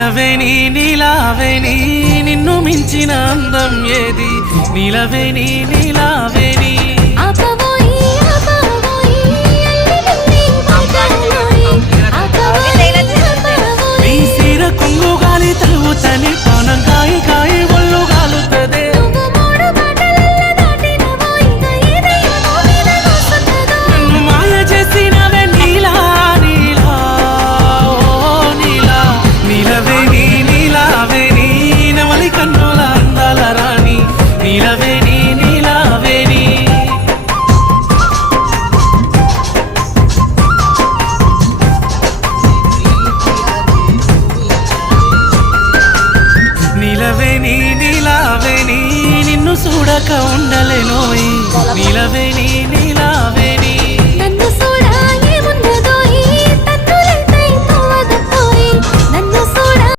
నిలవేని నీలావేని నిన్ను మించిన అందం ఏది నిలవేని నీలావేని నీ సీర కొంగు గాలి తలువుతని పానం కాయి కాయి ఒళ్ళు గాలుతదే నన్ను మాయ చేసినవే నీలా నీలా ఓ నీలా నీలవేని నీలావేని నవలి కన్నుల అందాల రాణి నీలవేని నీలావేని నీలవేని నీలావేని నిన్ను చూడక ఉండలేనోయ్ నీలవేని